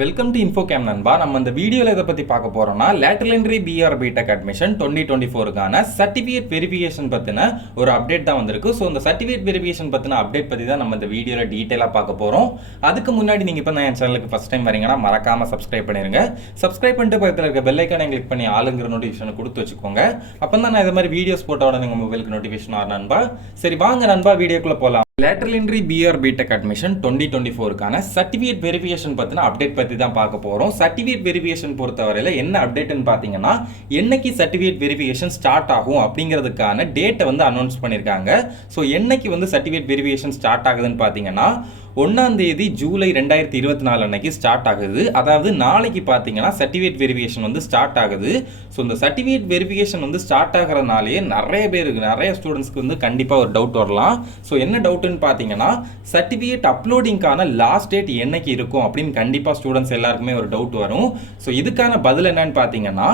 Welcome to இன்ஃபோகேம் நண்பா. நம்ம இந்த வீடியோவில் இதை பற்றி பார்க்க போகிறோம்னா lateral entry PR BTech admission 2024க்கான சர்டிஃபிகேட் வெரிஃபிகேஷன் பற்றின ஒரு அப்டேட் தான் வந்திருக்கு. ஸோ இந்த சர்டிஃபிகேட் வெரிஃபிகேஷன் பற்றின அப்டேட் பற்றி தான் நம்ம இந்த வீடியோவில் டீட்டெயிலாக பார்க்க போகிறோம். அதுக்கு முன்னாடி நீங்கள் இப்போ தான் என் சேனலுக்கு ஃபஸ்ட் டைம் வரீங்கன்னா மறக்காமல் சப்ஸ்கிரைப் பண்ணிடுங்க. சப்ஸ்கிரைப் பண்ணிட்டு பக்கத்தில் இருக்க பெல் ஐக்கானை கிளிக் பண்ணி ஆளுங்கிற நோட்டிஃபிகேஷன் கொடுத்து வச்சுக்கோங்க. அப்போ தான் நான் இது மாதிரி வீடியோஸ் போட்ட உடனே உங்கள் மொபைலுக்கு நோட்டிஃபிகேஷன் ஆகும் நண்பா. சரி வாங்க நண்பா வீடியோக்குள்ளே போகலாம். Lateral entry PR BTech admission 2024க்கான சர்டிஃபிகேட் வெரிஃபிகேஷன் பற்றின அப்டேட் பற்றி தான் பார்க்க போகிறோம். சர்டிஃபிகேட் வெரிஃபிகேஷன் பொறுத்தவரையில் என்ன அப்டேட்னு பார்த்தீங்கன்னா, என்னைக்கு சர்டிஃபிகேட் வெரிஃபிகேஷன் ஸ்டார்ட் ஆகும் அப்படிங்கிறதுக்கான டேட்டை வந்து அனௌன்ஸ் பண்ணியிருக்காங்க. ஸோ என்னைக்கு வந்து சர்டிஃபிகேட் வெரிஃபிகேஷன் ஸ்டார்ட் ஆகுதுன்னு பார்த்தீங்கன்னா, 1ஆம் தேதி ஜூலை 2024 அன்னைக்கு ஸ்டார்ட் ஆகுது. அதாவது நாளைக்கு பார்த்தீங்கன்னா சர்டிஃபிகேட் வெரிஃபிகேஷன் வந்து ஸ்டார்ட் ஆகுது. ஸோ இந்த சர்டிஃபிகேட் வெரிஃபிகேஷன் வந்து ஸ்டார்ட் ஆகிறனாலேயே நிறைய ஸ்டூடெண்ட்ஸ்க்கு வந்து கண்டிப்பாக ஒரு டவுட் வரலாம். ஸோ என்ன டவுட்டுன்னு பார்த்தீங்கன்னா, சர்டிஃபிகேட் அப்லோடிங்கான லாஸ்ட் டேட் என்னைக்கு இருக்கும் அப்படின்னு கண்டிப்பாக ஸ்டூடெண்ட்ஸ் எல்லாருக்குமே ஒரு டவுட் வரும். ஸோ இதுக்கான பதில் என்னன்னு பார்த்தீங்கன்னா,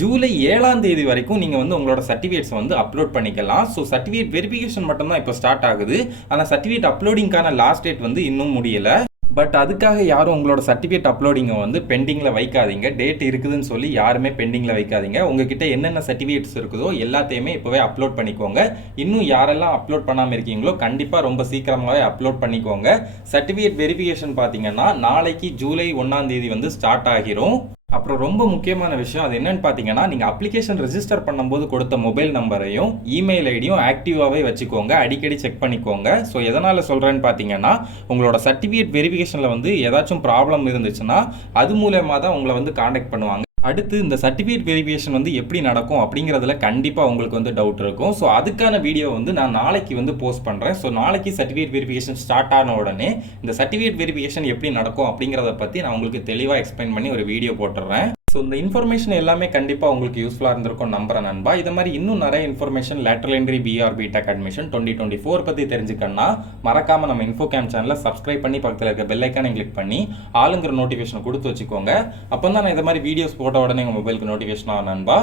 ஜூலை 7ஆம் தேதி வரைக்கும் நீங்கள் வந்து உங்களோட சர்டிஃபிகேட்ஸ் வந்து அப்லோட் பண்ணிக்கலாம். ஸோ சர்டிஃபிகேட் வெரிஃபிகேஷன் மட்டும்தான் இப்போ ஸ்டார்ட் ஆகுது. ஆனால் சர்டிஃபிகேட் அப்லோடிங்கான லாஸ்ட் டேட் வந்து இன்னும் முடியலை. பட் அதுக்காக யாரும் உங்களோட சர்டிஃபிகேட் அப்லோடிங்கை வந்து பெண்டிங்கில் வைக்காதீங்க. டேட் இருக்குதுன்னு சொல்லி யாருமே பெண்டிங்கில் வைக்காதீங்க. உங்ககிட்ட என்னென்ன சர்டிஃபிகேட்ஸ் இருக்குதோ எல்லாத்தையுமே இப்போவே அப்லோட் பண்ணிக்கோங்க. இன்னும் யாரெல்லாம் அப்லோட் பண்ணாமல் இருக்கீங்களோ கண்டிப்பாக ரொம்ப சீக்கிரமாகவே அப்லோட் பண்ணிக்கோங்க. சர்டிஃபிகேட் வெரிஃபிகேஷன் பார்த்தீங்கன்னா நாளைக்கு ஜூலை 1ஆம் தேதி வந்து ஸ்டார்ட் ஆகிரும். அப்புறம் ரொம்ப முக்கியமான விஷயம் அது என்னன்னு பார்த்தீங்கன்னா, நீங்கள் அப்ளிகேஷன் ரெஜிஸ்டர் பண்ணும்போது கொடுத்த மொபைல் நம்பரையும் இமெயில் ஐடியும் ஆக்டிவாகவே வச்சுக்கோங்க. அடிக்கடி செக் பண்ணிக்கோங்க. ஸோ எதனால் சொல்கிறேன்னு பார்த்தீங்கன்னா, உங்களோட சர்டிஃபிகேட் வெரிஃபிகேஷனில் வந்து ஏதாச்சும் ப்ராப்ளம் இருந்துச்சுன்னா அது மூலமாக தான் உங்களை வந்து காண்டாக்ட் பண்ணுவாங்க. அடுத்து இந்த சர்டிஃபிகேட் வெரிஃபிகேஷன் வந்து எப்படி நடக்கும் அப்படிங்கிறதுல கண்டிப்பாக உங்களுக்கு வந்து டவுட் இருக்கும். ஸோ அதுக்கான வீடியோ வந்து நான் நாளைக்கு வந்து போஸ்ட் பண்ணுறேன். ஸோ நாளைக்கு சர்டிஃபிகேட் வெரிஃபிகேஷன் ஸ்டார்ட் ஆன உடனே இந்த சர்டிஃபிகேட் வெரிஃபிகேஷன் எப்படி நடக்கும் அப்படிங்கிறத பற்றி நான் உங்களுக்கு தெளிவாக எக்ஸ்பிளைன் பண்ணி ஒரு வீடியோ போட்டுடுறேன். ஸோ இந்த இன்ஃபர்மேஷன் எல்லாமே கண்டிப்பாக உங்களுக்கு யூஸ்ஃபுல்லாக இருந்திருக்கும் நம்புறேன் நண்பா. இது மாதிரி இன்னும் நிறைய information lateral entry PR BTech admission 2024 பற்றி தெரிஞ்சுக்கணும்னா மறக்காமல் நம்ம இன்ஃபோகேம் சேனலை சப்ஸ்கிரைப் பண்ணி பக்கத்தில் இருக்க பெல் ஐக்கானை கிளிக் பண்ணி ஆளுங்கிற நோட்டிஃபிகேஷன் கொடுத்து வச்சுக்கோங்க. அப்போ தான் நான் இது மாதிரி வீடியோஸ் போட்ட உடனே உங்கள் மொபைலுக்கு நோட்டிஃபிகேஷன் ஆகும் நண்பா.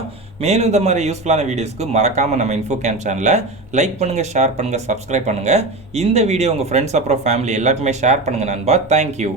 மேலும் இந்த மாதிரி யூஸ்ஃபுல்லான வீடியோஸ்க்கு மறக்காமல் நம்ம இன்ஃபோகேம் சேனலை லைக் பண்ணுங்கள், ஷேர் பண்ணுங்கள், சப்ஸ்கிரைப் பண்ணுங்கள். இந்த வீடியோ உங்கள் ஃப்ரெண்ட்ஸ் அப்புறம் ஃபேமிலி எல்லாருக்குமே ஷேர் பண்ணுங்கள் நண்பா. தேங்க்யூ.